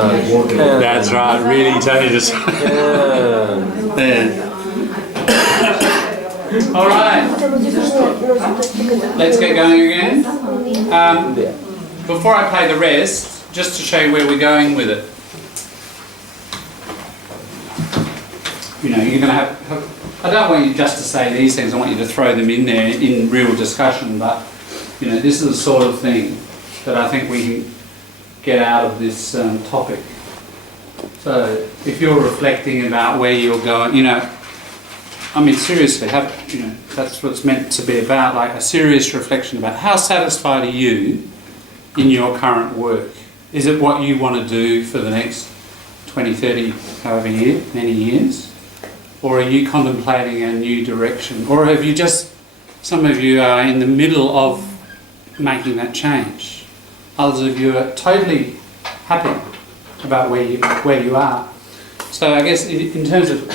That's right, really tell you to there. All right, let's get going again. Before I play the rest, just to show you where we're going with it. You know, you're going to have, I don't want you just to say these things, I want you to throw them in there in real discussion, but, you know, this is the sort of thing that I think we can get out of this topic. So, if you're reflecting about where you're going, you know, I mean, seriously, you know, that's what it's meant to be about, like a serious reflection about how satisfied are you in your current work? Is it what you want to do for the next 20, 30, however many years? Or are you contemplating a new direction? Or have you just, some of you are in the middle of making that change. Others of you are totally happy about where you are. So I guess in terms of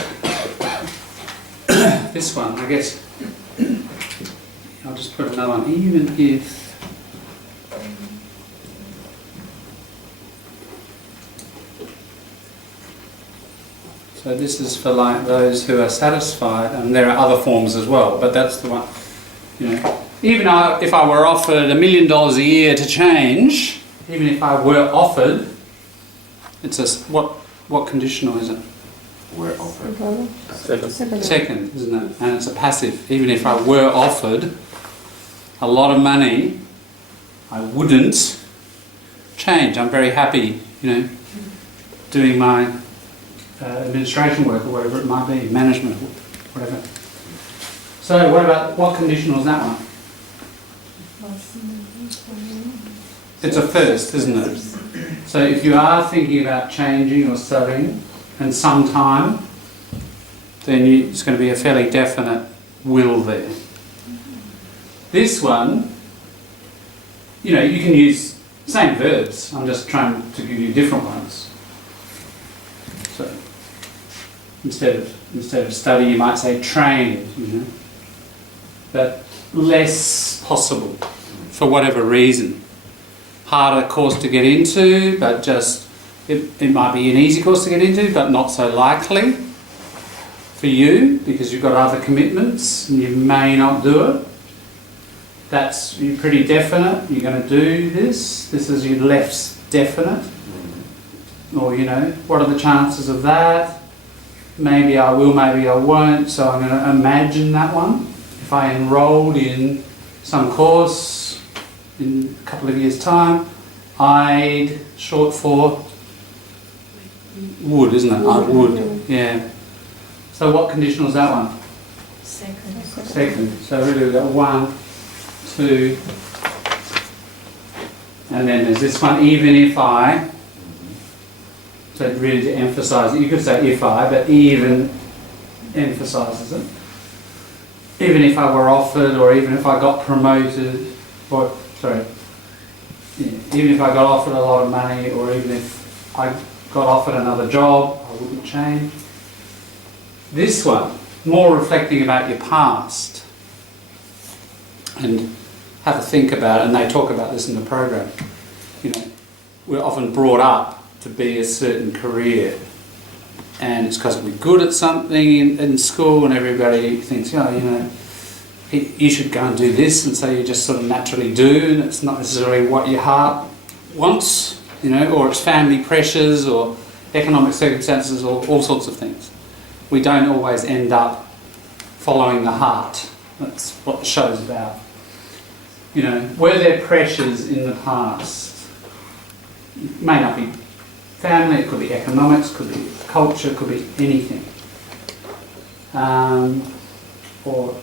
this one, I guess I'll just put another one. Even if so this is for like those who are satisfied, and there are other forms as well, but that's the one, you know. Even if I were offered $1 million a year to change, even if I were offered, it's a, what conditional is it? We're offered. Second, isn't it? And it's a passive. Even if I were offered a lot of money, I wouldn't change. I'm very happy, you know, doing my administration work or whatever it might be, management, whatever. So what conditional is that one? It's a first, isn't it? So if you are thinking about changing or studying, and sometime, then it's going to be a fairly definite will there. This one, you know, you can use same verbs. I'm just trying to give you different ones. So instead of study, you might say trained, you know, but less possible for whatever reason. Harder course to get into, but just it might be an easy course to get into, but not so likely for you because you've got other commitments and you may not do it. You're pretty definite. You're going to do this. This is your less definite. Or, you know, what are the chances of that? Maybe I will, maybe I won't. So I'm going to imagine that one. If I enrolled in some course in a couple of years' time, I'd, short for would, isn't it? I would, yeah. So what conditional is that one? Second. So really we've got 1, 2, and then there's this one, even if I. So really to emphasise it, you could say if I, but even emphasises it. Even if I were offered, or even if I got promoted, or even if I got offered a lot of money, or even if I got offered another job, I wouldn't change. This one, more reflecting about your past, and have a think about it, and they talk about this in the program. You know, we're often brought up to be a certain career, and it's because we're good at something in school, and everybody thinks, oh, you know, you should go and do this, and so you just sort of naturally do, and it's not necessarily what your heart wants, you know, or it's family pressures or economic circumstances or all sorts of things. We don't always end up following the heart. That's what the show's about. You know, were there pressures in the past? It may not be family, it could be economics, could be culture, could be anything. Or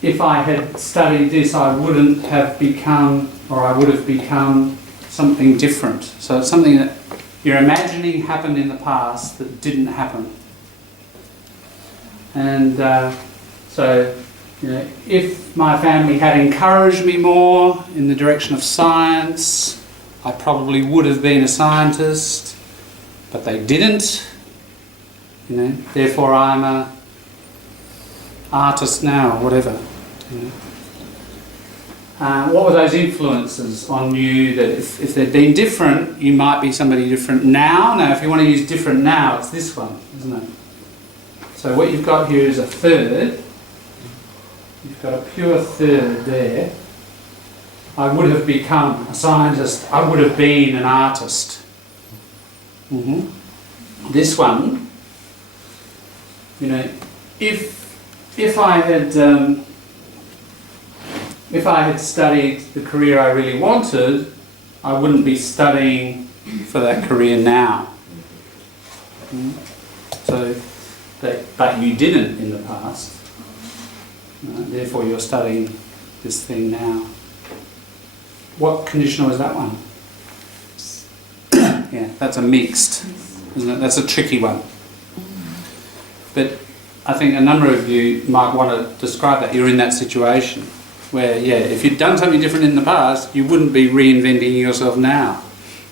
if I had studied this, I wouldn't have become, or I would have become something different. So it's something that you're imagining happened in the past that didn't happen. And so, you know, if my family had encouraged me more in the direction of science, I probably would have been a scientist, but they didn't. You know, therefore I'm a artist now, or whatever. You what were those influences on you that if they'd been different, you might be somebody different now? Now, if you want to use different now, it's this one, isn't it? So what you've got here is a third. You've got a pure third there. I would have become a scientist. I would have been an artist. This one, you know, if I had studied the career I really wanted, I wouldn't be studying for that career now. So, but you didn't in the past. Therefore, you're studying this thing now. What conditional is that one? Yeah, that's a mixed, isn't it? That's a tricky one. But I think a number of you might want to describe that. You're in that situation where, yeah, if you'd done something different in the past, you wouldn't be reinventing yourself now.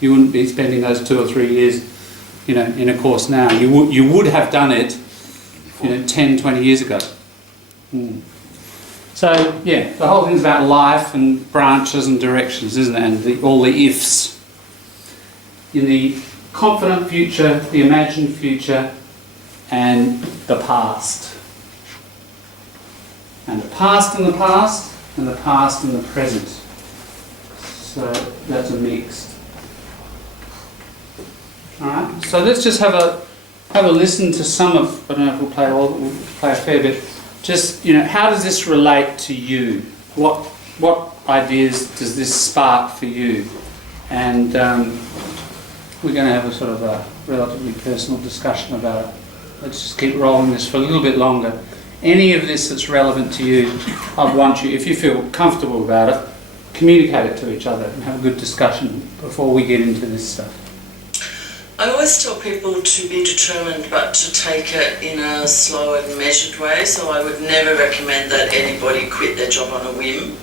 You wouldn't be spending those 2 or 3 years, you know, in a course now. You would have done it, you know, 10, 20 years ago. So, yeah, the whole thing's about life and branches and directions, isn't it? And all the ifs. In the confident future, the imagined future, and the past. And the past and the past, and the past and the present. So that's a mixed. Alright, so let's just have a listen to some of, I don't know if we'll play a fair bit. Just, you know, how does this relate to you? What ideas does this spark for you? And we're going to have a sort of a relatively personal discussion about it. Let's just keep rolling this for a little bit longer. Any of this that's relevant to you, I want you, if you feel comfortable about it, communicate it to each other and have a good discussion before we get into this stuff. I always tell people to be determined but to take it in a slow and measured way, so I would never recommend that anybody quit their job on a whim.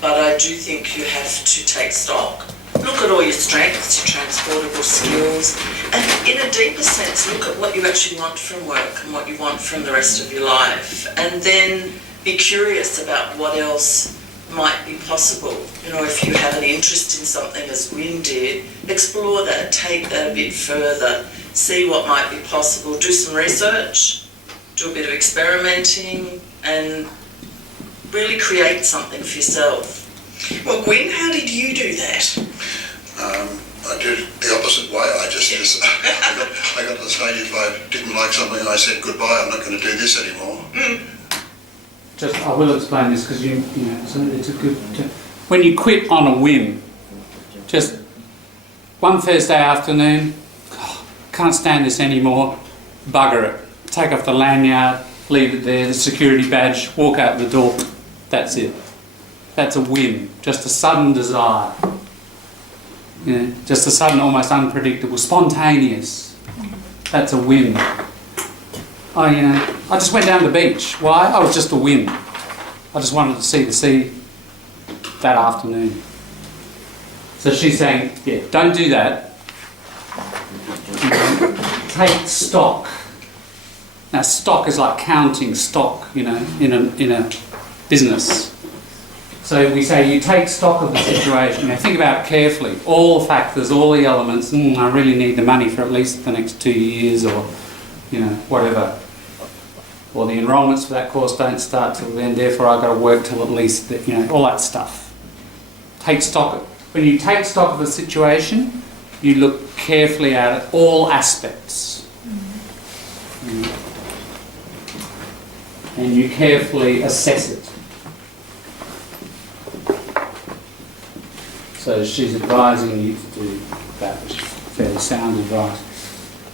But I do think you have to take stock. Look at all your strengths, your transportable skills, and in a deeper sense, look at what you actually want from work and what you want from the rest of your life, and then be curious about what else might be possible. You know, if you have an interest in something as Wynne did, explore that, take that a bit further, see what might be possible, do some research, do a bit of experimenting, and really create something for yourself. Well, Gwen, how did you do that? I did it the opposite way. I got to the stage, if I didn't like something, I said goodbye, I'm not going to do this anymore. I will explain this because you know, it's a good. When you quit on a whim, just one Thursday afternoon, can't stand this anymore, bugger it. Take off the lanyard, leave it there, the security badge, walk out the door. That's it. That's a whim, just a sudden desire. You know, just a sudden, almost unpredictable, spontaneous. That's a whim. Oh, you know, I just went down to the beach. Why? Oh, it was just a whim. I just wanted to see the sea that afternoon. So she's saying, yeah, don't do that. Take stock. Now, stock is like counting stock, you know, in a business. So we say you take stock of the situation. Now, think about it carefully. All the factors, all the elements. I really need the money for at least the next 2 years, or, you know, whatever. Or the enrolments for that course don't start till then, therefore I've got to work till at least, you know, all that stuff. Take stock. When you take stock of the situation, you look carefully at it, all aspects. And you carefully assess it. So she's advising you to do that, which is fairly sound advice.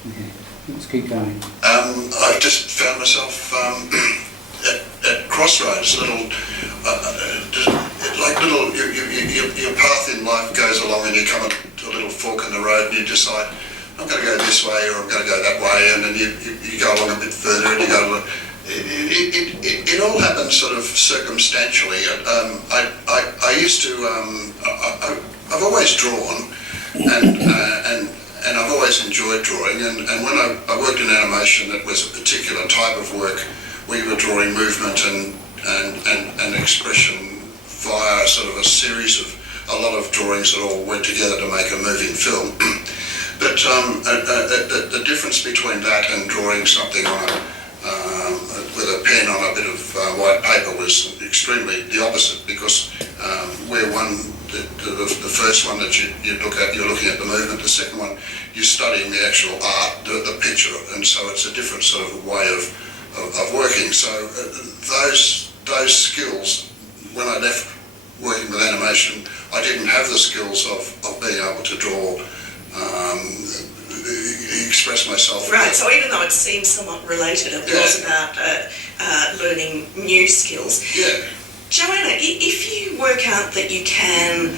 Okay, let's keep going. I've just found myself at crossroads, your path in life goes along and you come to a little fork in the road and you decide, I'm going to go this way or I'm going to go that way, and then you go along a bit further and you go, it all happens sort of circumstantially. I used to, I've always drawn, and I've always enjoyed drawing, and when I worked in animation, it was a particular type of work. We were drawing movement and expression via sort of a series of a lot of drawings that all went together to make a moving film. But the difference between that and drawing something on with a pen on a bit of white paper was extremely the opposite, because where the first one that you look at, you're looking at the movement. The second one, you're studying the actual art, the picture, and so it's a different sort of way of working. So those skills, when I left working with animation, I didn't have the skills of being able to draw, express myself. Right, so even though it seems somewhat related, it was about learning new skills. Yeah. Joanna, if you work out that you can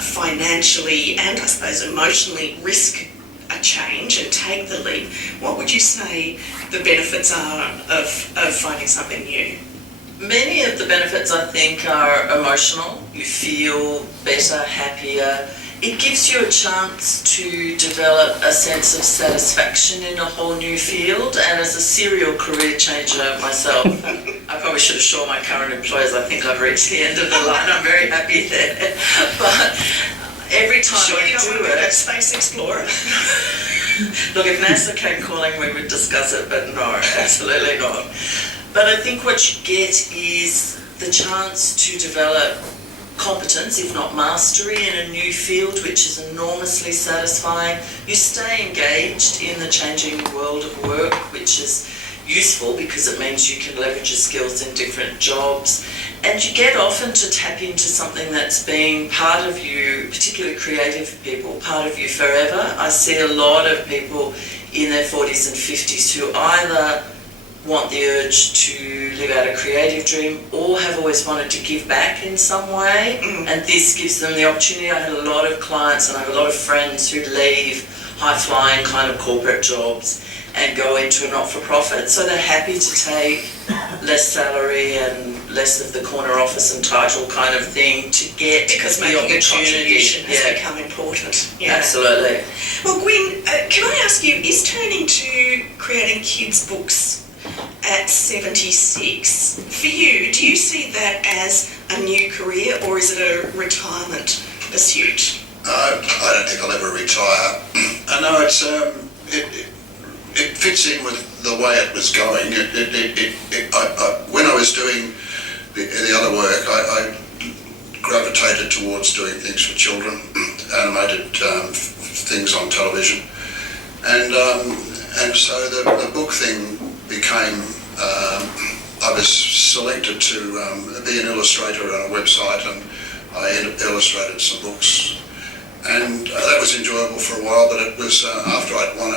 financially and I suppose emotionally risk a change and take the leap, what would you say the benefits are of finding something new? Many of the benefits, I think, are emotional. You feel better, happier. It gives you a chance to develop a sense of satisfaction in a whole new field, and as a serial career changer myself, I probably should assure my current employers I think I've reached the end of the line. I'm very happy there. But every time you do it... Space Explorer. Look, if NASA came calling, we would discuss it, but no, absolutely not. But I think what you get is the chance to develop competence, if not mastery, in a new field, which is enormously satisfying. You stay engaged in the changing world of work, which is useful because it means you can leverage your skills in different jobs, and you get often to tap into something that's been part of you, particularly creative people, part of you forever. I see a lot of people in their 40s and 50s who either want the urge to live out a creative dream or have always wanted to give back in some way, and this gives them the opportunity. I had a lot of clients and I have a lot of friends who leave high-flying kind of corporate jobs and go into a not-for-profit, so they're happy to take less salary and less of the corner office and title kind of thing to get because the making a opportunity. contribution has become important. Yeah. Absolutely. Well, Gwen, can I ask you, is turning to creating kids' books at 76, for you, do you see that as a new career or is it a retirement pursuit? I don't think I'll ever retire. I know it fits in with the way it was going. When I was doing the other work, I gravitated towards doing things for children, animated things on television, and so the book thing became, I was selected to be an illustrator on a website, and I illustrated some books, and that was enjoyable for a while, but it was after I'd won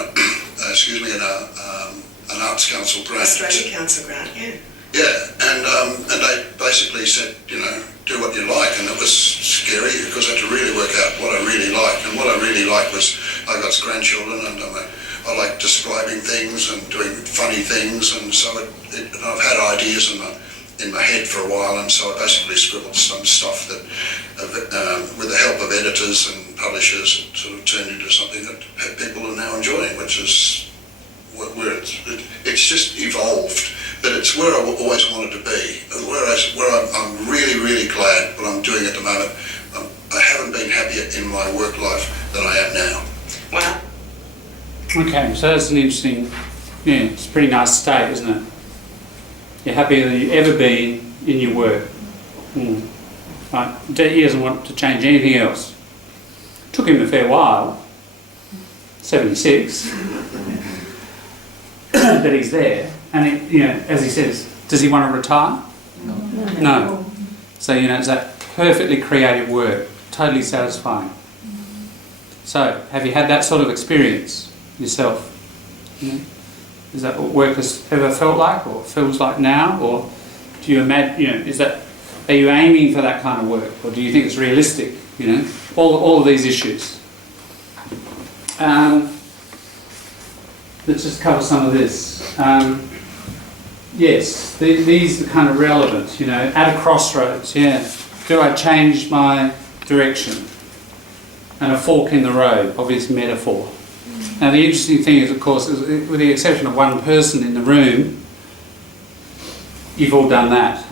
an Arts Council grant. Australia Council grant, yeah. Yeah, and they basically said, do what you like, and it was scary because I had to really work out what I really liked, and what I really liked was I got grandchildren, and I like describing things and doing funny things, and so and I've had ideas in my head for a while, and so I basically scribbled some stuff that, with the help of editors and publishers, it sort of turned into something that people are now enjoying, which is where it's just evolved, but it's where I always wanted to be, where I'm really, really glad what I'm doing at the moment. I haven't been happier in my work life than I am now. Wow. Okay, so that's an interesting, it's a pretty nice state, isn't it? You're happier than you've ever been in your work. Right. He doesn't want to change anything else. Took him a fair while, 76, that he's there. And, as he says, does he want to retire? No. So, it's that perfectly creative work, totally satisfying. So, have you had that sort of experience yourself? Is that what work has ever felt like, or feels like now, or do you imagine? Are you aiming for that kind of work, or do you think it's realistic? All of these issues. Let's just cover some of this. Yes, these are kind of relevant. At a crossroads. Yeah, do I change my direction? And a fork in the road, obvious metaphor. Now the interesting thing is, of course, with the exception of one person in the room, you've all done that.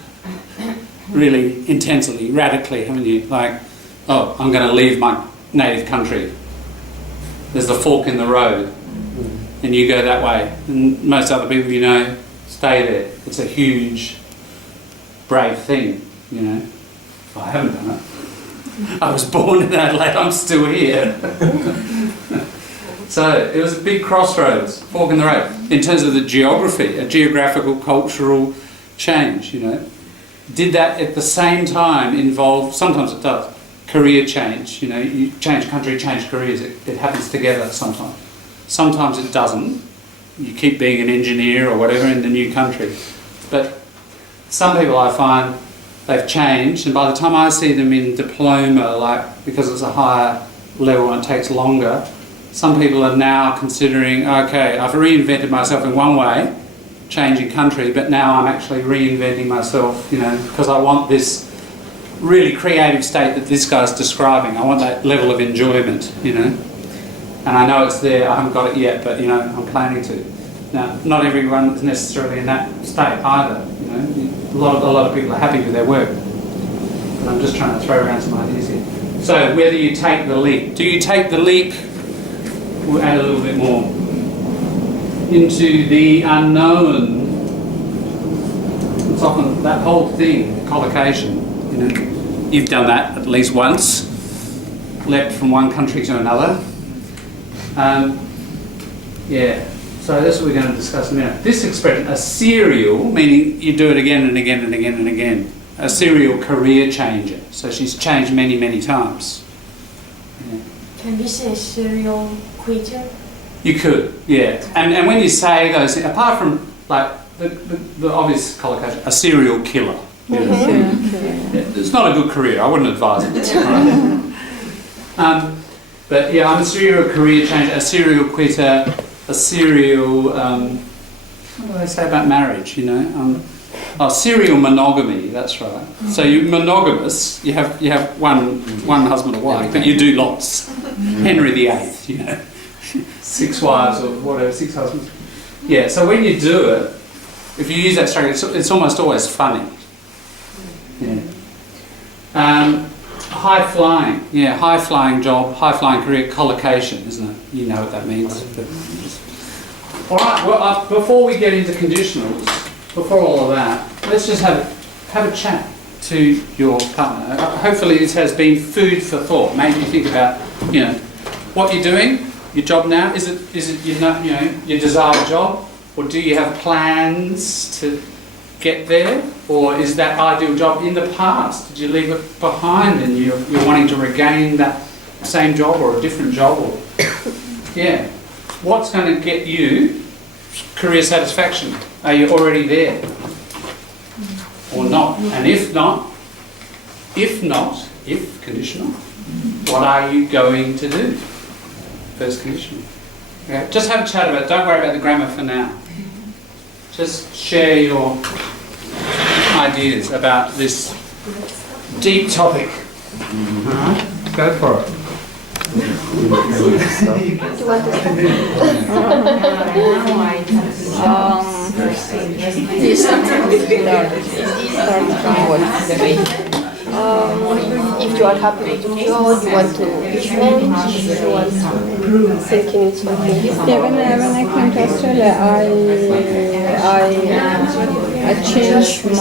really intensely, radically, haven't you? Like, oh, I'm going to leave my native country. There's the fork in the road, and you go that way. And most other people you know stay there. It's a huge, brave thing, you know. I haven't done it. I was born in Adelaide, I'm still here. So it was a big crossroads, fork in the road, in terms of the geography, a geographical, cultural change, you know. Did that at the same time involve, sometimes it does, career change, you know, you change country, change careers, it happens together sometimes. Sometimes it doesn't, you keep being an engineer or whatever in the new country. But some people I find, they've changed, and by the time I see them in diploma, like, because it's a higher level and it takes longer, some people are now considering, okay, I've reinvented myself in one way, changing country, but now I'm actually reinventing myself, you know, because I want this really creative state that this guy's describing. I want that level of enjoyment, you know. And I know it's there, I haven't got it yet, but, you know, I'm planning to. Now, not everyone is necessarily in that state either, you know. A lot of people are happy with their work. But I'm just trying to throw around some ideas here. So, whether you take the leap. Do you take the leap? We'll add a little bit more. Into the unknown. It's often that whole thing, collocation, you know. You've done that at least once. Leapt from one country to another. Yeah. So that's what we're going to discuss now. This expression, a serial, meaning you do it again and again and again and again. A serial career changer. So she's changed many, many times. Yeah. Can we say serial quitter? You could, yeah. And when you say those things, apart from like the obvious collocation, a serial killer. You know? It's not a good career. I wouldn't advise it. Right? But yeah, I'm a serial career changer, a serial quitter, a serial, what do they say about marriage, you know? Serial monogamy, that's right. So you're monogamous, you have one husband or wife, but you do lots. Henry VIII, you know, 6 wives or whatever, 6 husbands. Yeah, so when you do it, if you use that structure, it's almost always funny. Yeah. High flying job, high flying career, collocation, isn't it? You know what that means. All right. Well, before we get into conditionals, before all of that, let's just have a chat to your partner. Hopefully, this has been food for thought. Made you think about, you know, what you're doing, your job now. Is it your desired job, or do you have plans to get there, or is that ideal job in the past? Did you leave it behind and you're wanting to regain that same job or a different job? Or yeah, what's going to get you career satisfaction? Are you already there or not? And if conditional, what are you going to do? First conditional. Okay. Just have a chat about it. Don't worry about the grammar for now. Just share your ideas about this deep topic. Alright, go for it. If you are happy with your job, you want to change, you want to thinking it's something. Yeah, when I came to Australia, I changed my.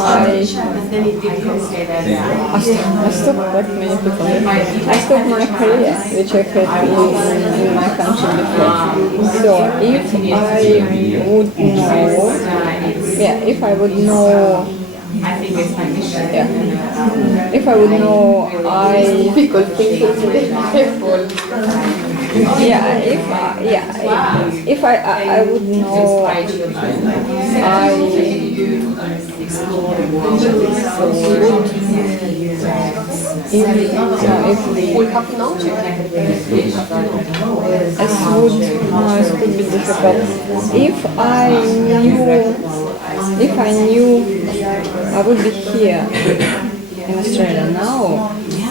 I stopped like many people. I stopped my career, which I had in my country before. So if I would know, if I would know. If I would know, if I would know, it could be difficult. If I knew I would be here in Australia now, if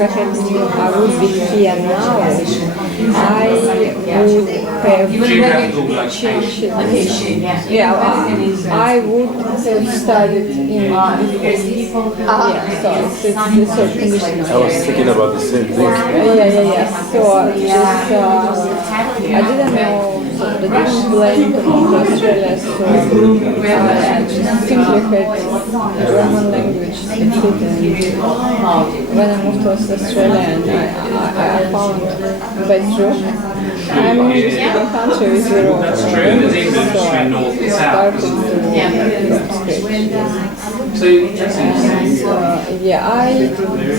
I had knew I would be here now, would have Geographical location. I would have studied in yeah, so it's the third condition. I was thinking about the same thing. Yeah. So just I didn't know, so I didn't plan to move to Australia, so I just simply had German language succeed, and when I moved to Australia and I found a bad job. I'm used to the country with zero. That's true. There's English between north and south. So that's interesting. Yeah,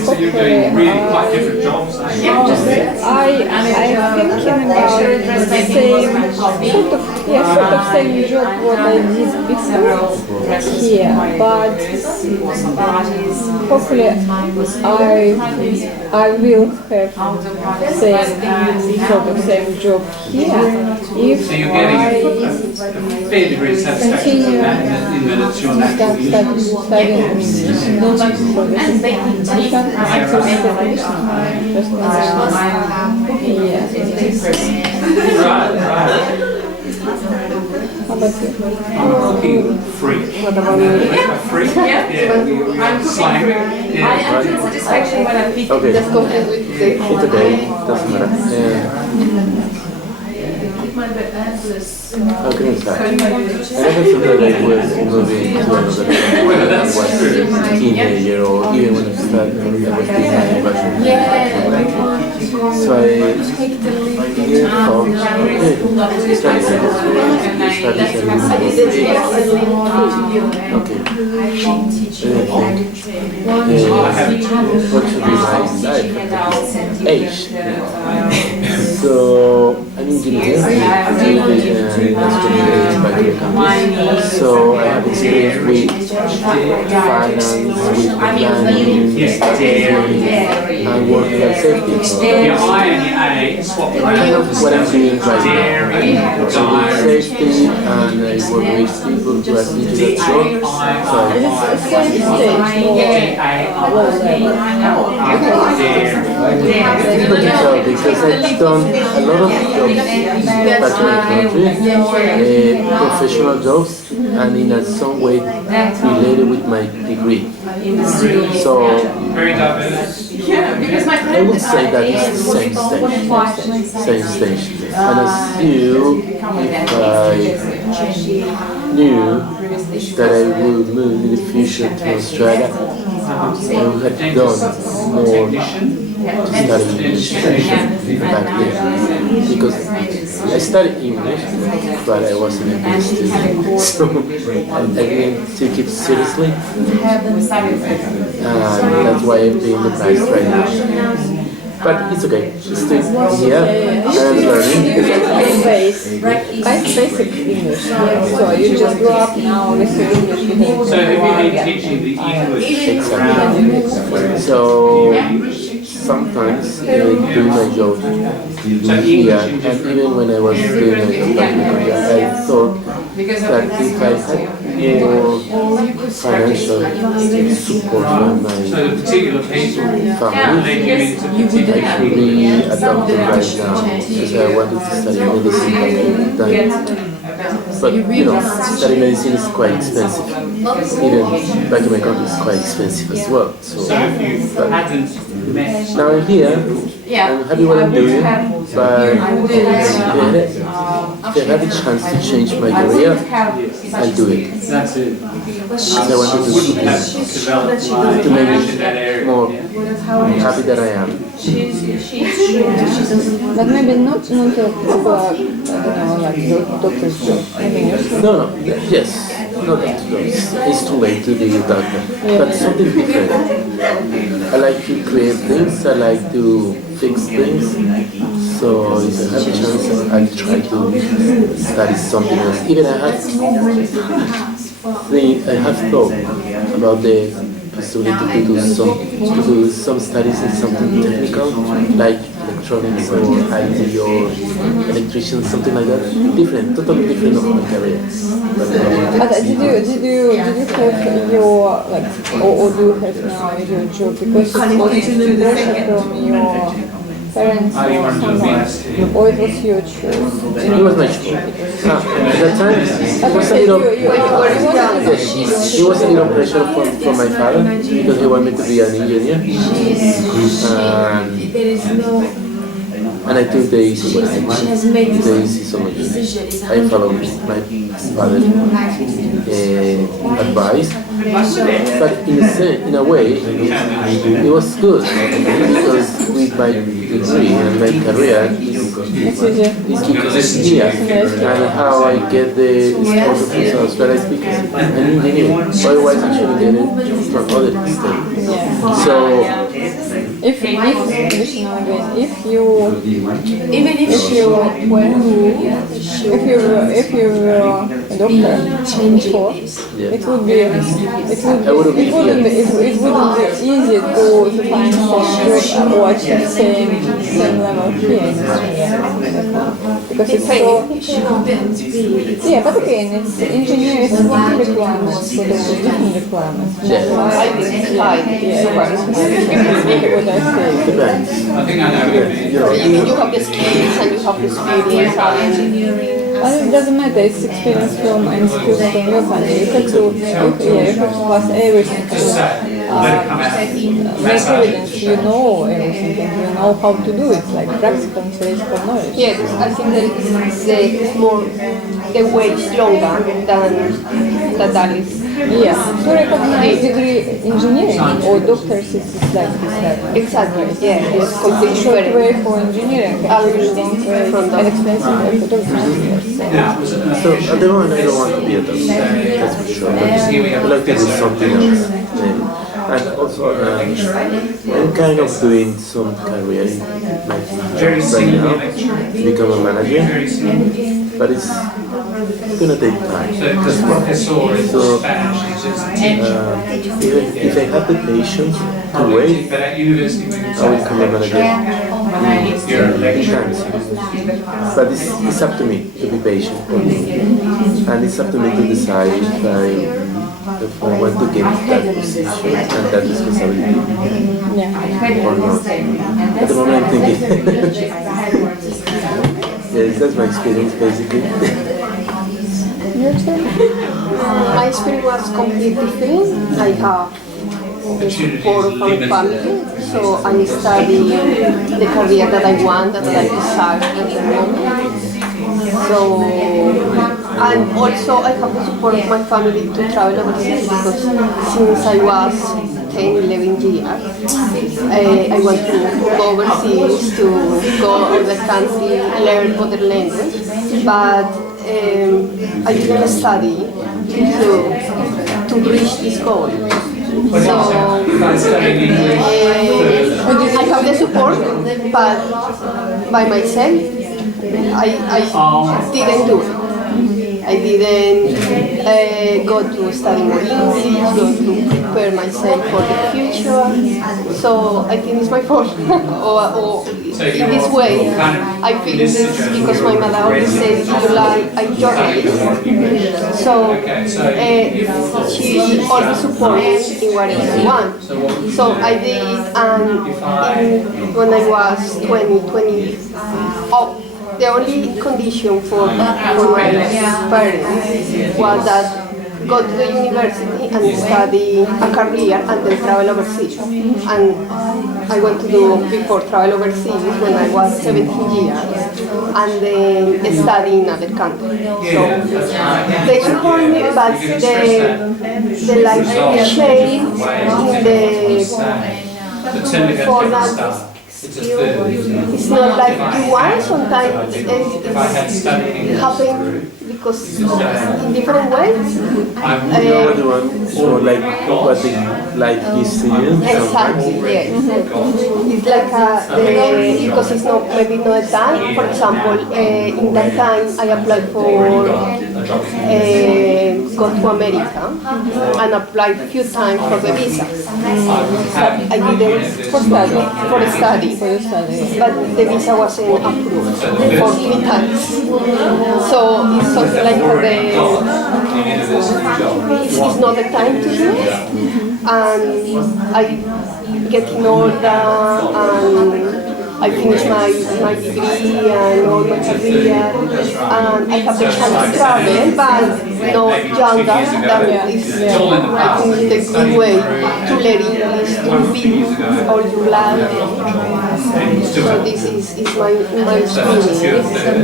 So you're doing really quite different jobs. I'm thinking about the same sort of same job what I did before here, but hopefully I will have same job here if So you're getting a fair degree of satisfaction from that in that it's your natural use. studying for Right. How about you? I'm cooking freak. What about you? Freak? Yeah, we have slang. Yeah, right. Okay. It's okay. Doesn't matter. How can I start? I never thought that I was moving to another country when I was a teenager or even when I started, I was doing my university. So I thought, okay, studies in what should be my life? Age. So I'm engineer. So I have experience with finance, with planning, and working at safety. Your I and your A swap around. What I'm doing right now. So with safety, and I work with people to assist in that job. So because I've done a lot of jobs back in my country, professional jobs, and in some way related with my degree. So Very diverse. I would say that it's the same stage. And as you, if I knew that I would move in the future to Australia, I would have done more to study English back then. Because I studied English, but I wasn't a good student. So I didn't take it seriously. And that's why I'm paying the price right now. But it's okay. Still here and learning. Basic English. So you just grew up now with English. So have you been teaching the English around? Exactly. So sometimes doing my job here, and even when I was doing my job back in India, I thought that if I had more financial support from my So the particular people family, led you into I should be a doctor right now because I wanted to study medicine back in the time. But you know, studying medicine is quite expensive. Even back in my country, it's quite expensive as well. So if you hadn't met now I'm here, I'm happy what I'm doing, but if I have a chance to change my career, I'll do it. that's it. Because I want to do Wouldn't have something developed my to knowledge make in that me area. more happy that I am. But maybe not to like doctor's job. I mean, No, yes, no, it's too late to be a doctor, but something different. I like to create things, I like to fix things, so if I have a chance, I'll try to study something else. Even I have thought about the possibility to do some studies in something technical, like electronics or IT or electrician, something like that. Different, totally different of my career. but did you have your like or do you have now your job because it's pressure from your parents Oh, you or wanted to do someone, maths, yeah. or it was your choice? It was my choice. At that time, it was a little. Yes, it was a little pressure from my father because he wanted me to be an engineer. And I took the easy way. The easy solution. I followed my father's advice. But in a way, it was good because with my degree and my career, it's because it's here and how I get the sponsorship of Australia is because I'm an engineer. Otherwise, I should get it from other states. So. If you were a doctor before, it wouldn't be easy to find some job or the same level here. Because it's so but again, it's engineering is one requirement, so there's different requirements. What I say. Depends. I think I know. You have the skills and you have the experience It doesn't matter, it's experience from and skills from your country. You have to pass everything. Make evidence, you know everything and you know how to do it, like practical and theoretical knowledge. Yes, I think that it's more, the way is longer than that is. Yeah, to recognize degree engineering or doctors it's like this. Exactly, yeah, it's completely Short different. way for engineering and long way and expensive way for doctors. So at the moment I don't want to be a doctor, that's for sure. But I like to do something else. And also I'm kind of doing some career in my right now to become a manager, but it's gonna take time. So if I have the patience to wait, I will become a manager in times. But it's up to me to be patient, and it's up to me to decide if I want to get that position and that responsibility or not. At the moment I'm thinking, yes, that's my experience basically. My experience was completely different. I have the support of my family, so I studied the career that I want, that I desire at the moment. So, and also I have the support of my family to travel overseas because since I was 10, 11 years, I want to go overseas, to go out the country, learn other language, but I didn't study to reach this goal. So I have the support, but by myself, I didn't do it. I didn't go to study more English, go to prepare myself for the future. So I think it's my fault. or in this way, I feel this because my mother always said, you like a journalist. So she always supports in whatever I want. So I did, and when I was 20, the only condition for my parents was that go to the university and study a career and then travel overseas. And I went to do before travel overseas when I was 17 years and then study in other countries. So they support me, but the life change in the format. It's not like you want, sometimes it happens because in different ways. Everyone or like what they like is to you. Exactly, yes. It's like because it's not maybe not a time. For example, in that time I applied for go to America and applied a few times for the visa. But I didn't for study. But the visa wasn't approved for 3 times. So it's something like it's not the time to do it. And I getting older and I finished my degree and all my career, and I have the chance to travel, but no younger. That is, I think, the good way to learn English, to be all your life. So this is my experience.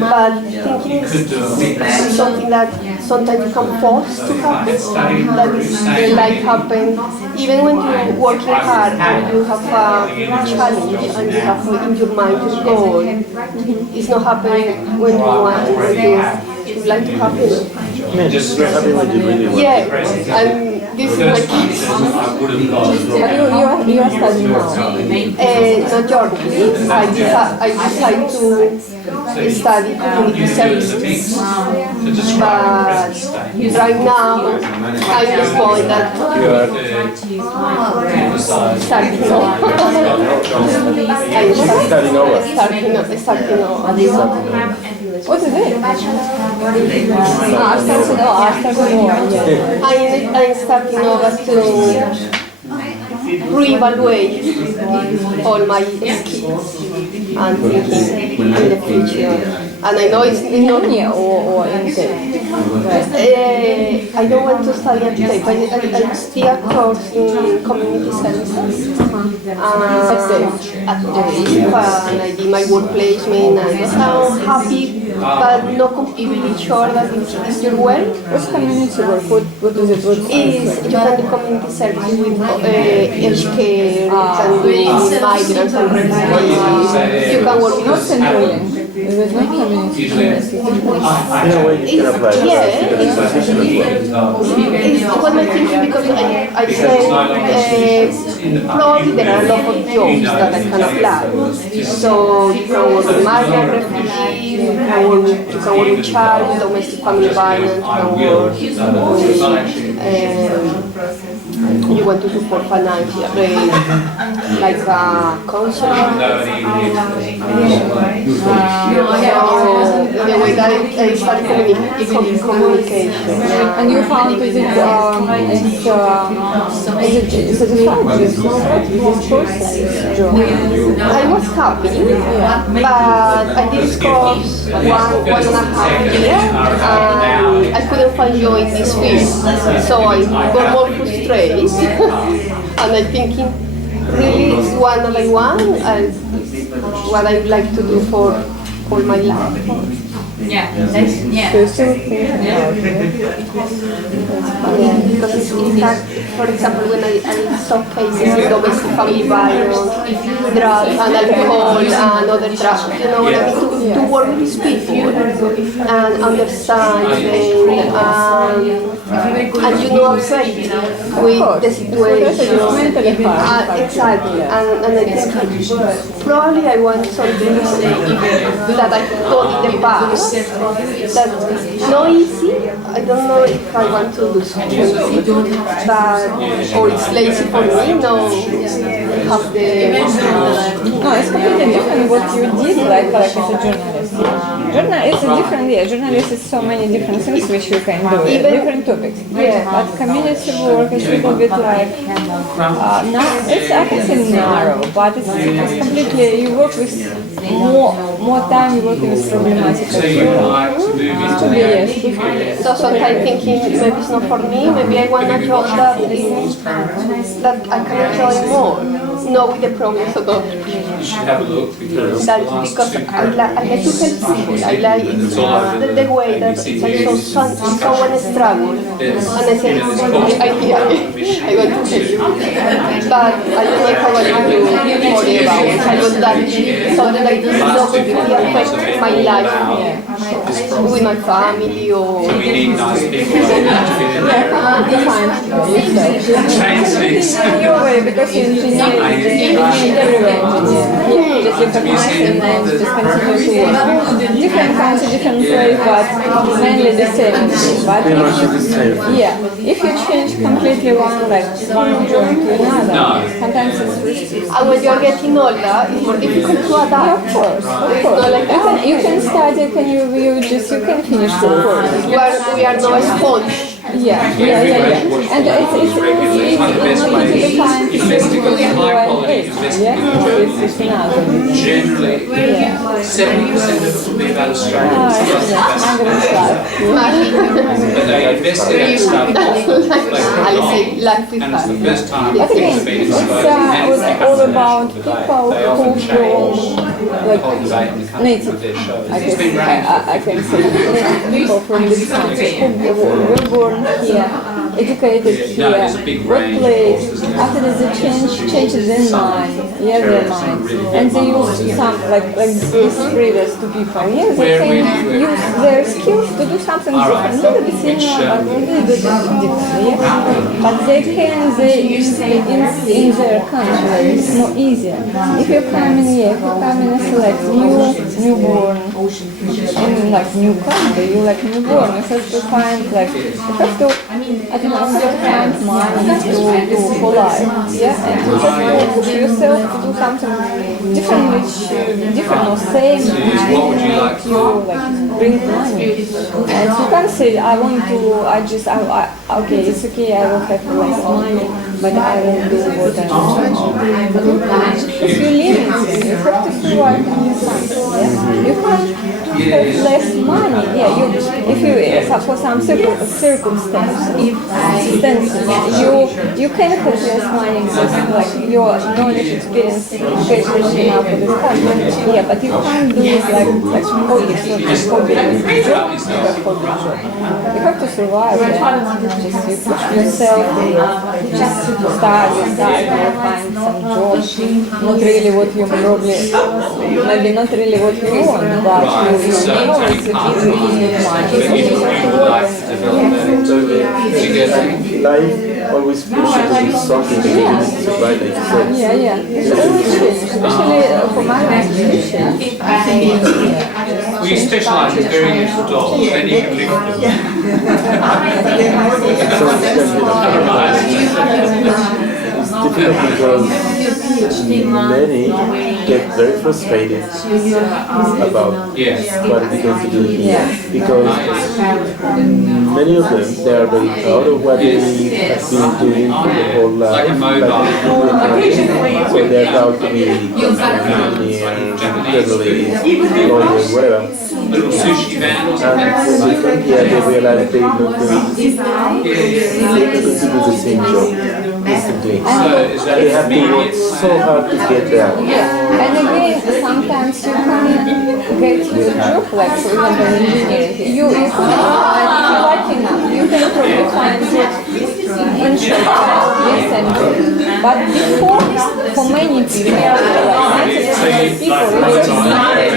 But thinking is something that sometimes you can force to happen. That is like happen even when you're working hard and you have a challenge and you have in your mind your goal. It's not happening when you want, when you like to happen. Yeah, just happy when you really want. Yeah, and this is my case. You are studying now? Not journalism. I decided to study community services. But right now, I'm at the point that starting over. What is it? Starting over, yes. I'm starting over to reevaluate all my skills and thinking in the future. And I know it's not or in I don't want to study at TAFE. I study a course in community services at TAFE, and I did my work placement and I was happy, but not completely sure that it's your work. What's community work? What is it? What is you can do community service with healthcare, and with migrants and refugees. You can work not centrally. Is it not community service? In a way, you can apply for it was my thinking because I said probably there are a lot of jobs that I can apply. So you can work with migrant refugees, you can work with child, with domestic family violence, you can work with you want to support financially, like a counselor. So in a way that I started communication. And you found is it satisfied with this course? I was happy, but I did this course 1.5 years, and I couldn't find joy in this field, so I got more frustrated. And I'm thinking, really, it's one that I want, and what I would like to do for all my life. So still thinking about it. Because it's hard, for example, when I saw cases of domestic family violence, drugs and alcohol and other drugs, you know what I mean? To work with these people and understand them, and you know, afraid with the situation. Exactly, and I think probably I want something that I thought in the past. That's not easy. I don't know if I want to do something easy, but or it's lazy for me. No, have the. No, it's completely different what you did, like as a journalist. It's a different, journalist is so many different things which you can do, different topics. Yeah. But community work is a little bit like, it's I can say narrow, but it's completely, you work with more time, you work with problematic people. So sometimes thinking maybe it's not for me, maybe I want a job that I can enjoy more, not with the problems of others. That because I like to help people, I like the way that I saw someone struggle, and I said, I want to help you, but I don't know if I want to do more about it. I want that something like this is not going to affect my life with my family or. We need nice people. Your way, because you need everywhere. Just recognize and then just continue to work. Different country, different place, but mainly the same. But if you change completely one job to another, sometimes it's risky. And when you're getting older, it's more difficult to adapt. Of course. You can study, you can finish the course. We are no sponge. And it's not easy to find people who are age. It's another. Generally, 70% of it will be about Australians. But they investigate stuff. I say like And it's the first time But things again, have been it's exposed. all about people They often who change like the whole debate in the country native. with their shows. I It's guess been running I can say native people from this country who were born here, educated No, here, there's a big range of workplace. courses there. After the changes in mind, their mind, and they use some like these readers to people. Yeah, they Where can we- use their skills to do something different, a little bit similar, but a little bit different. Yeah, but they can in their country. It's more easier. If you come in here, if you come in a select newborn in like new country, you like newborn, you have to find like you have to find money to for life. Yeah, and you have to push yourself to do something different, which different or same, What would you like you like bring money. And you can't say I want to. Okay, it's okay. I will have less money, but I will do what I want. If you live in it, you have to survive in this country. Yeah? You can't have less money. Yeah, if you for some circumstances, you can have less money because like your knowledge, experience gets enough for this country. Yeah, but you can't do it like hobby job. You have to survive. Yeah? Just you push yourself, just start, find some job. Not really what you probably, maybe not really what you want, but you know it's a good money. So you have to work Life always pushes you to do something that you need to survive, like you said. It's always change, especially for my education. Well, you specialise in very little dolls, then you can live with them. It's difficult because many get very frustrated about what it is going to do here. Because many of them, they are very proud of what they have been doing for their whole life. So they are proud to be engineer, journalist, lawyer, whatever. Little sushi van or And something. when they come here, they realize they're not going to do the same job. Basically. So is that They have to work so hard to get there. And again, sometimes you can get your job, like for example engineering. You could, if you're lucky enough, you can probably find it in short time, yes and no. But before, for many people, like 90% of people,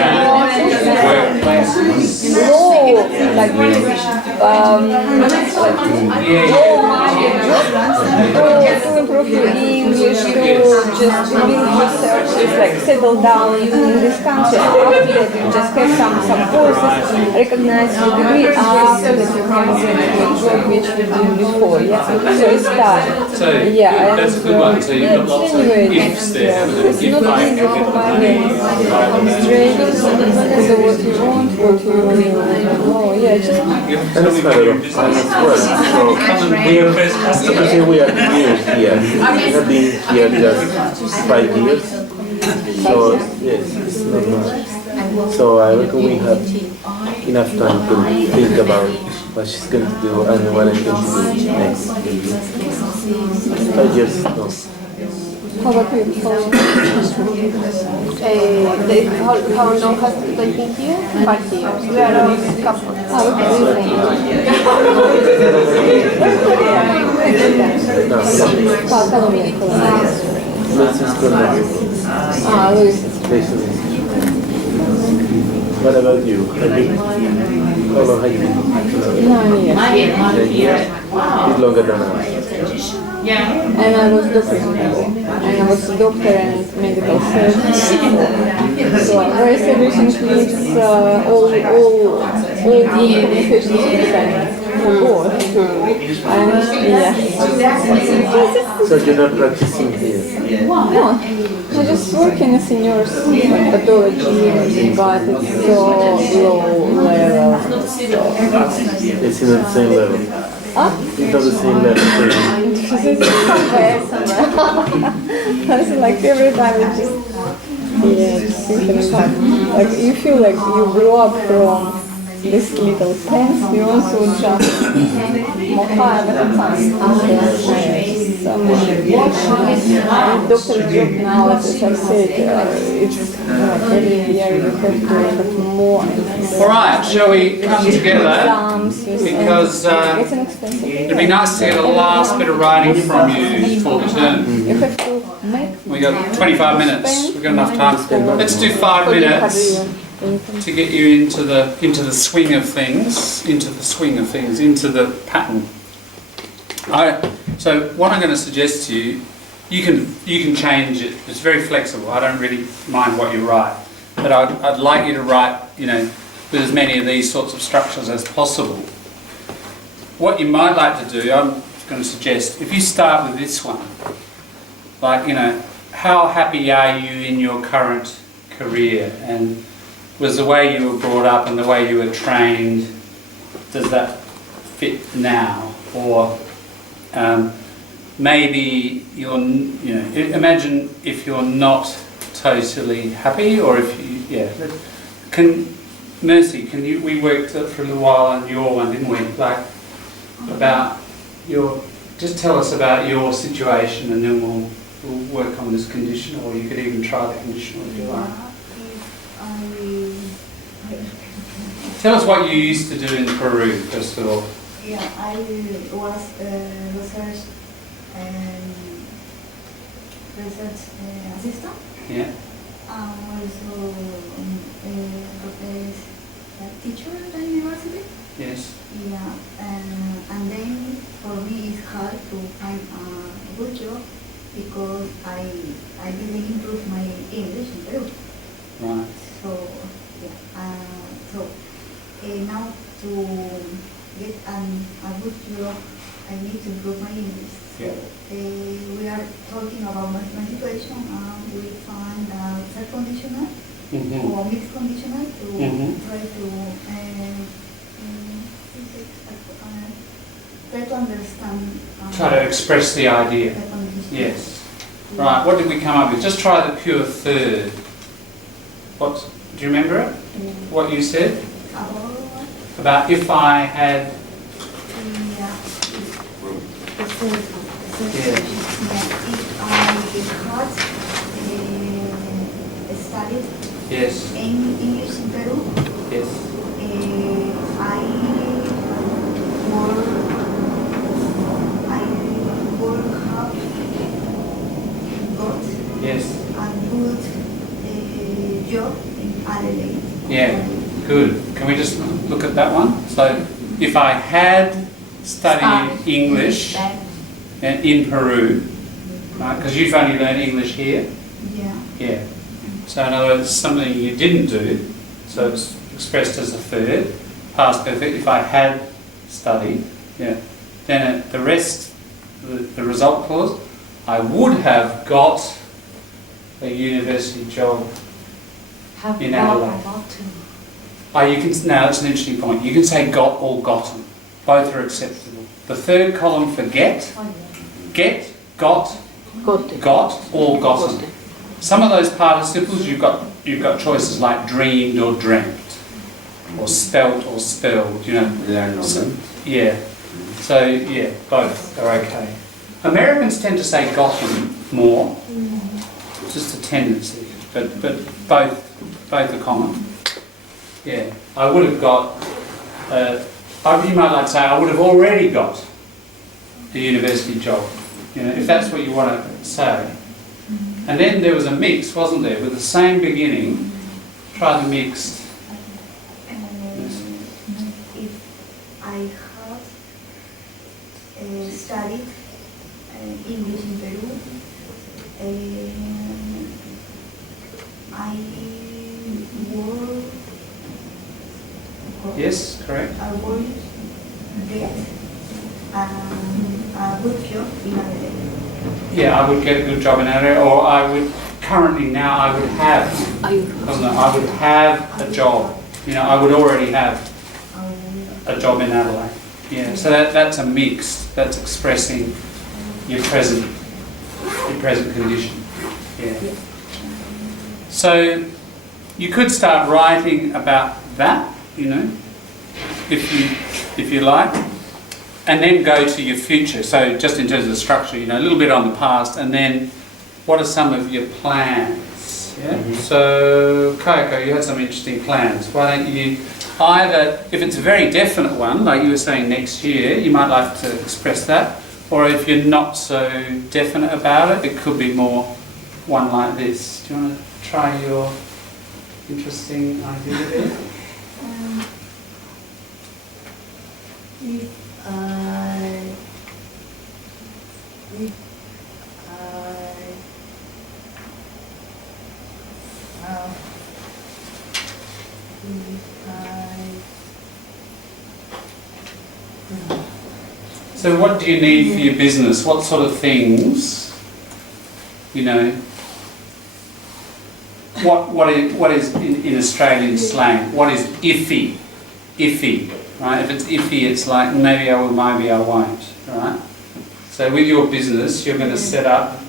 low, like low money job to improve your English, to just build yourself, just like settle down in this country. After that, you just have some courses, recognize your degree after that you can get a job which you did before. Yeah, so it's time. So Yeah, that's a good one. So you've got lots of ifs there. it's not easy for my straight to do what you want, what you just And it's a matter of time as well. So we are new here. We have been here just 5 years. So yes, it's not much. So I reckon we have enough time to think about what she's going to do and what I'm going to do next. 5 years, no. How about you? How long has they been here? 5 years. We are a couple. Luis. What about you? How long have you been? 9 years. 10 years? Bit longer than us. And I was doctor before. And I was a doctor and medical surgeon. So our service includes all the communication systems for both. And So you're not practicing here? no, I just work in a senior pathology, but it's so low level. It's in the same level. It doesn't seem necessary. It's like every time it just, yeah, just thinking about, like you feel like you grew up from this little plants, you also just more higher at the time. Doctor's job now, as I said, it's very yeah, you have to have more. All right, shall we come together? Because it's an expensive. it'd be nice to get a last bit of writing from you for the term. You have to make. We got 25 minutes. We've got enough time. Let's do 5 minutes to get you into the swing of things, into the pattern. So what I'm going to suggest to you, you can change it. It's very flexible. I don't really mind what you write, but I'd like you to write, with as many of these sorts of structures as possible. What you might like to do, I'm going to suggest, if you start with this one, like, how happy are you in your current career, and was the way you were brought up and the way you were trained, does that fit now? Or maybe you're, imagine if you're not totally happy, or if you, Mercy, we worked for a little while on your one, didn't we? Like, about just tell us about your situation, and then we'll work on this conditional, or you could even try the conditional if you like. Tell us what you used to do in Peru, first of all. Yeah, I was research assistant. Yeah. Also teacher at the university. Yes. Yeah, and then for me it's hard to find a good job because I didn't improve my English in Peru. Right. So yeah, now to get a good job, I need to improve my English. Yeah. We are talking about my situation. We find a third conditional or mixed conditional to try to understand. Try to express the idea. Yes. Right. What did we come up with? Just try the pure third. Do you remember it? What you said? About if I had. If I had studied Yes. English in Peru, Yes. I would have got Yes. a good job in Adelaide. Yeah. Good. Can we just look at that one? So, if I had studied English in Peru, right? Because you've only learned English here. Yeah. Yeah. So in other words, something you didn't do, so it's expressed as a third, past perfect. If I had studied, then the rest, the result clause, I would have got a university job in Adelaide. Now that's an interesting point. You can say got or gotten. Both are acceptable. The third column for get, got, or gotten. Some of those participles you've got choices like dreamed or dreamt, or spelt or spelled. Yeah. So yeah, both are okay. Americans tend to say gotten more. It's just a tendency, but both are common. Yeah, I would have got. You might like to say I would have already got a university job. If that's what you want to say. And then there was a mix, wasn't there, with the same beginning. Try the mixed. If I had studied English in Peru, I would. Yes, correct. I would get a good job in Adelaide. Yeah, I would get a good job in that area, or I would currently now I would have. Wasn't it? I would have a job. I would already have a job in Adelaide. Yeah, so that's a mix. That's expressing your present condition. Yeah. So you could start writing about that, you know, if you like, and then go to your future. So just in terms of the structure, you know, a little bit on the past, and then what are some of your plans? Yeah. So Kayako, you had some interesting plans. Why don't you either, if it's a very definite one, like you were saying next year, you might like to express that, or if you're not so definite about it, it could be more one like this. Do you want to try your interesting idea there? So what do you need for your business? What sort of things, you know, what is in Australian slang, what is iffy? Iffy, right? If it's iffy, it's like maybe I will, maybe I won't, right? So with your business, you're going to set up,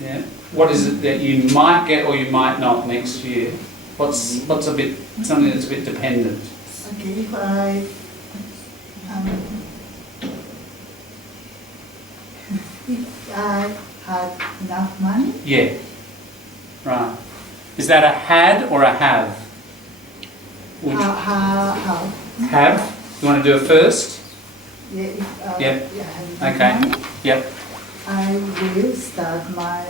yeah, what is it that you might get or you might not next year? What's a bit, something that's a bit dependent? Okay, if I had enough money. Yeah. Right. Is that a had or a have? How? Have? You want to do it first? Yeah, if Yep. yeah, have Okay. money, Yep. I will start my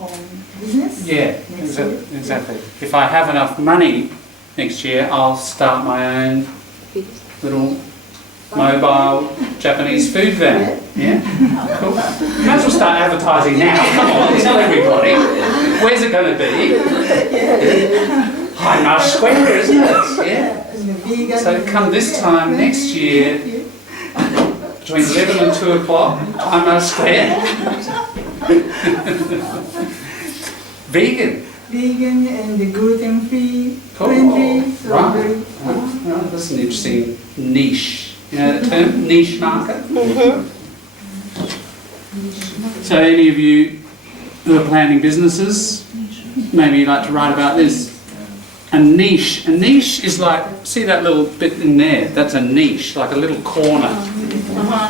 own business. Yeah, next year. exactly. If I have enough money next year, I'll start my own little mobile Japanese food van. Yeah? Cool. Might as well start advertising now. Come on, tell everybody. Where's it going to be? High Marsh Square, isn't it? Yeah. So come this time next year, between 11 and 2 o'clock, High Marsh Square. Vegan. Vegan and gluten-free, Cool. friendly. So Right. very Right. That's an interesting niche. You know that term? Niche market? So any of you who are planning businesses, maybe you'd like to write about this. A niche is like, see that little bit in there? That's a niche, like a little corner.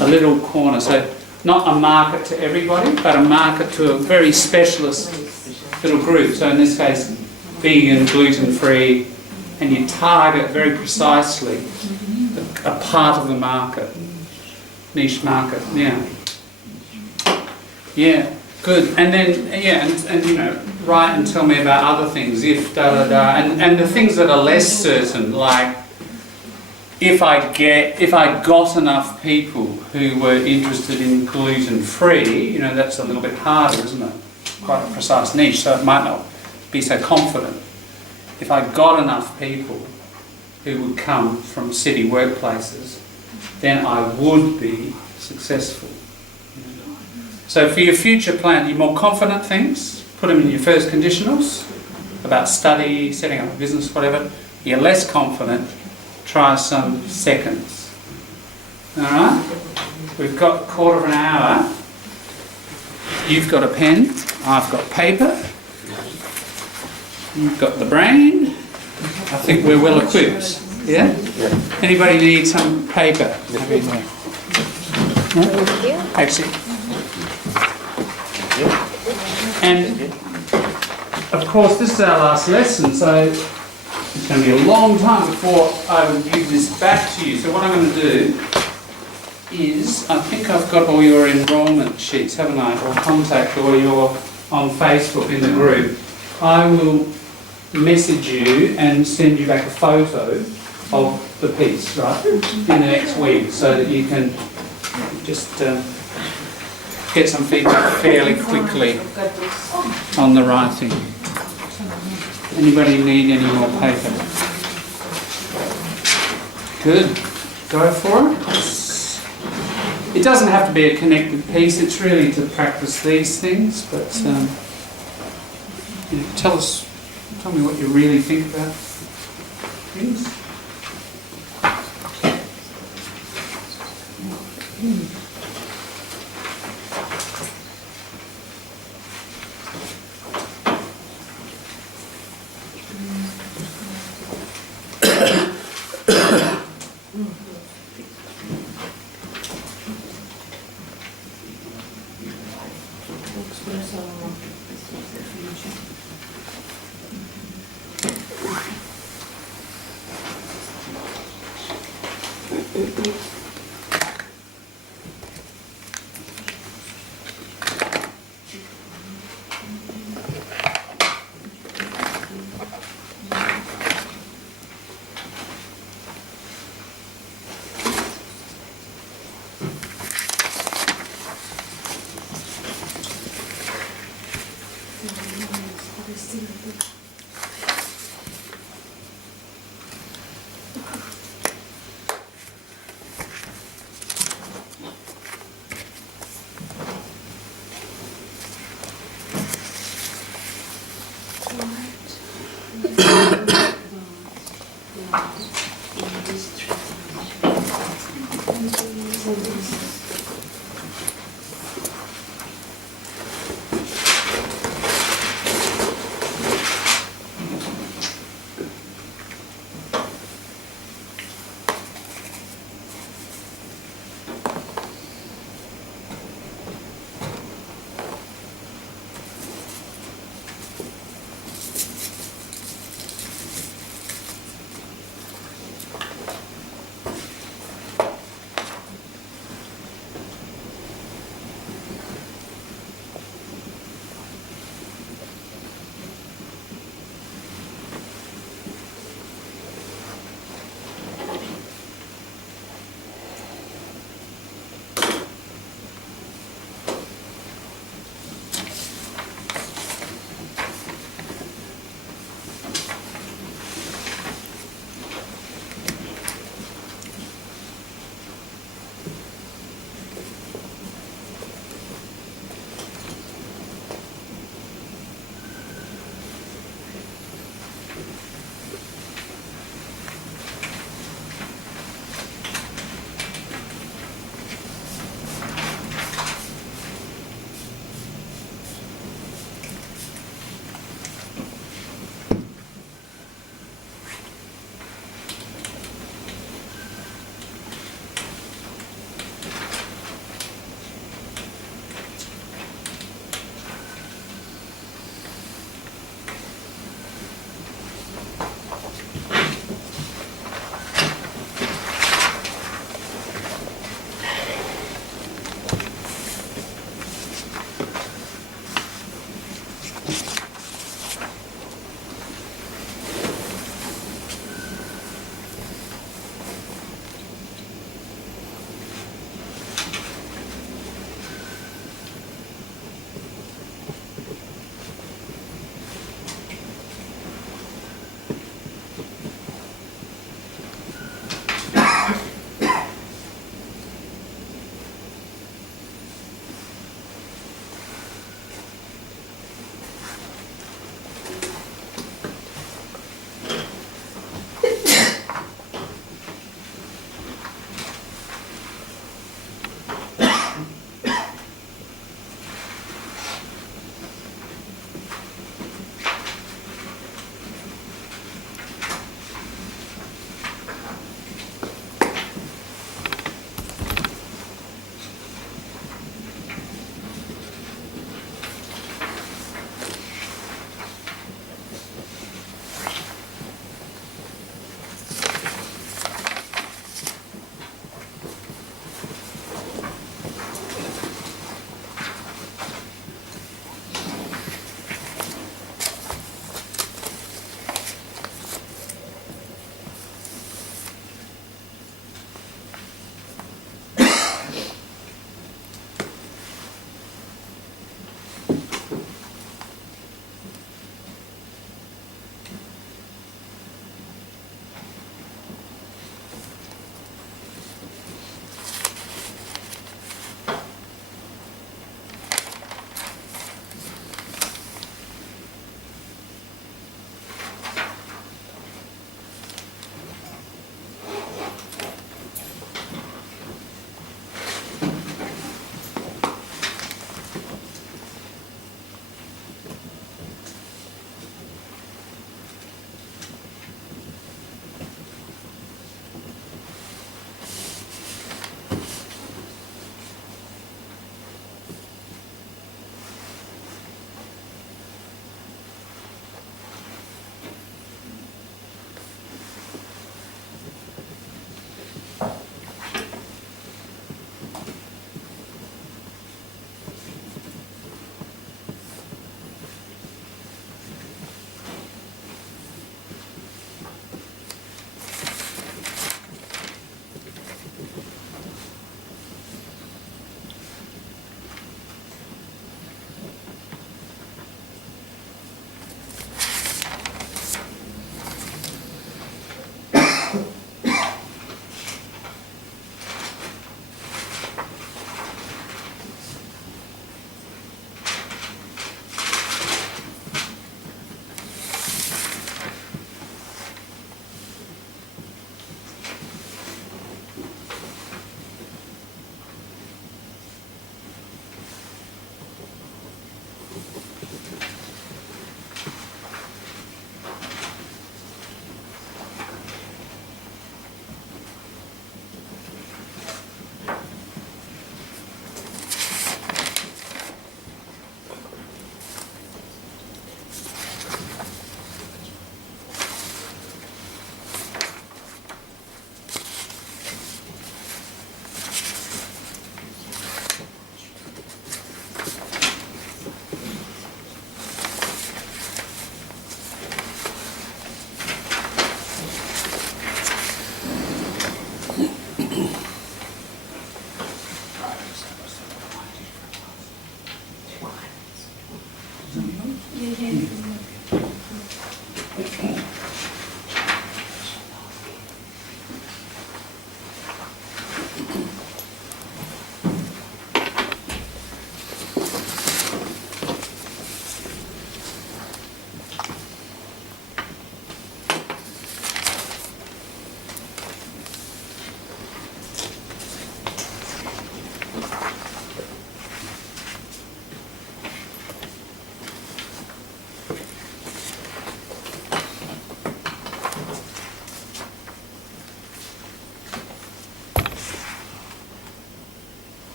A little corner. So not a market to everybody, but a market to a very specialist little group. So in this case, vegan, gluten-free, and you target very precisely a part of the market. Niche market, yeah. Yeah, good. And then, yeah, and you know, write and tell me about other things, if da-da-da, and the things that are less certain, like if I got enough people who were interested in gluten-free, you know, that's a little bit harder, isn't it? Quite a precise niche, so it might not be so confident. If I got enough people who would come from city workplaces, then I would be successful. So for your future plan, your more confident things, put them in your first conditionals, about study, setting up a business, whatever. You're less confident, try some seconds. Alright? We've got a quarter of an hour. You've got a pen, I've got paper. You've got the brain. I think we're well equipped. Yeah? Anybody need some paper? No? Actually. And of course this is our last lesson, so it's going to be a long time before I will give this back to you. So what I'm going to do is, I think I've got all your enrolment sheets, haven't I? Or contact, or you're on Facebook in the group. I will message you and send you back a photo of the piece, right, in the next week, so that you can just get some feedback fairly quickly on the writing. Anybody need any more paper? Good. Go for it. It doesn't have to be a connected piece, it's really to practice these things, but you know, tell me what you really think about things.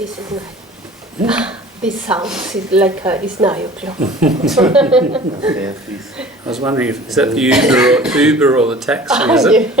This is 9. This sounds like it's 9 o'clock. Okay, please. I was wondering if is that the Uber or the taxi, is it?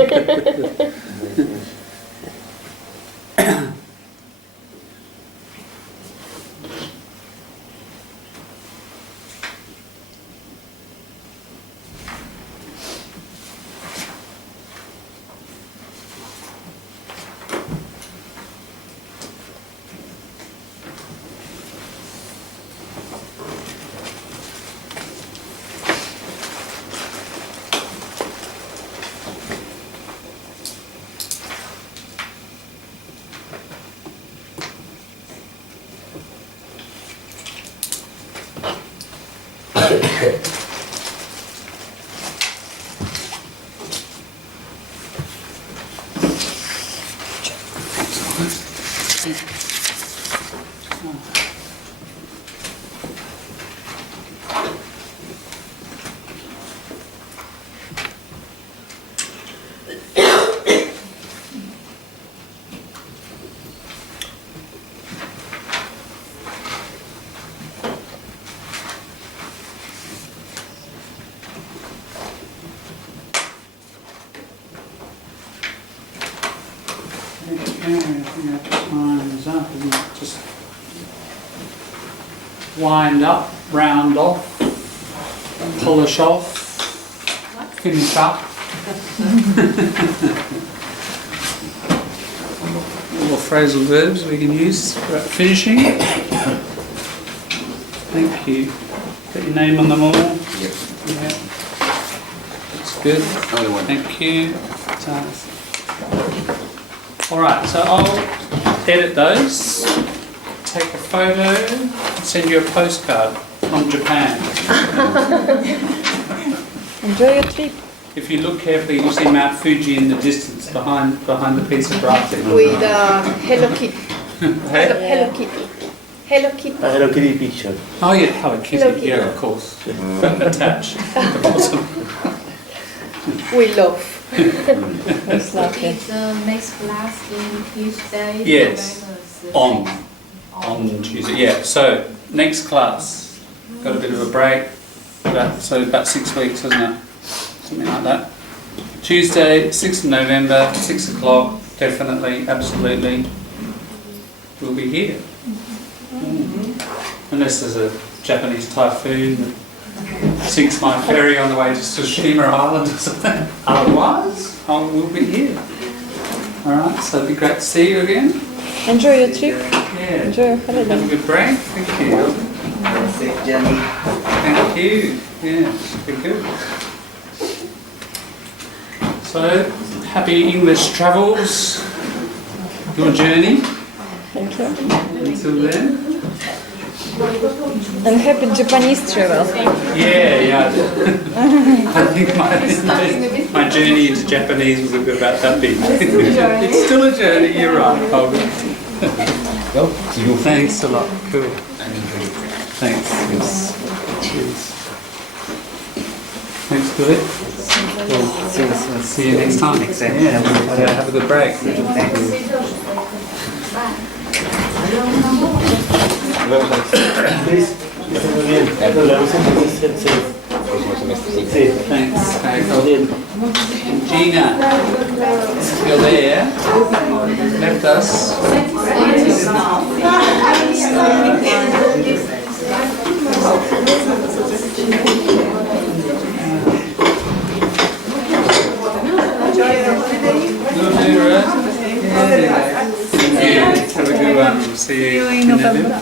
Time's up, isn't it? Just wind up, round off, polish off, finish up. All phrasal verbs we can use for finishing. Thank you. Got your name on them all? Yep. Yeah. That's good. Only one. Thank you. Alright, so I'll edit those, take a photo, and send you a postcard from Japan. Enjoy your trip. If you look carefully, you'll see Mount Fuji in the distance behind the piece of writing. With Hello Kitty. Hey? Hello Kitty. Hello Kitty. A Hello Kitty picture. Oh yeah, Hello Kitty, Hello Kitty. yeah, of course. Attached at the bottom. We love. Most likely. It's next class in Tuesday. Yes. November On Tuesday, yeah. So, next class, got a bit of a break, about 6 weeks, isn't it? Something like that. Tuesday, 6th of November, 6 o'clock, definitely, absolutely, we'll be here. Unless there's a Japanese typhoon that sinks my ferry on the way to Tsushima Island or something. Otherwise, we'll be here. Alright, so it'd be great to see you again. Enjoy your trip. Yeah. Enjoy your holiday. Have a good break. Thank you. Safe journey. Thank you. Yeah, should be good. So, happy English travels. Your journey. Thank you. Until then. And happy Japanese travel. Yeah. I think my journey into Japanese was a bit about that big. It's still a journey, you're right, Colby. Thanks a lot. Cool. Thanks. Yes. Cheers. Thanks, Billy. Cool. See you next time. Yeah, have a good break. Thanks. Gina, you're there. Left us. Have a good one. We'll see you in November.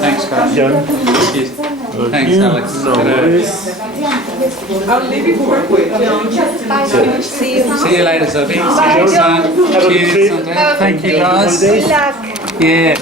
Thanks, guys. Cheers. Thanks, Alex. I'll leave it for quick. See you later, Sophie. See you next time. Cheers. Thank you, guys. Good luck. Yeah.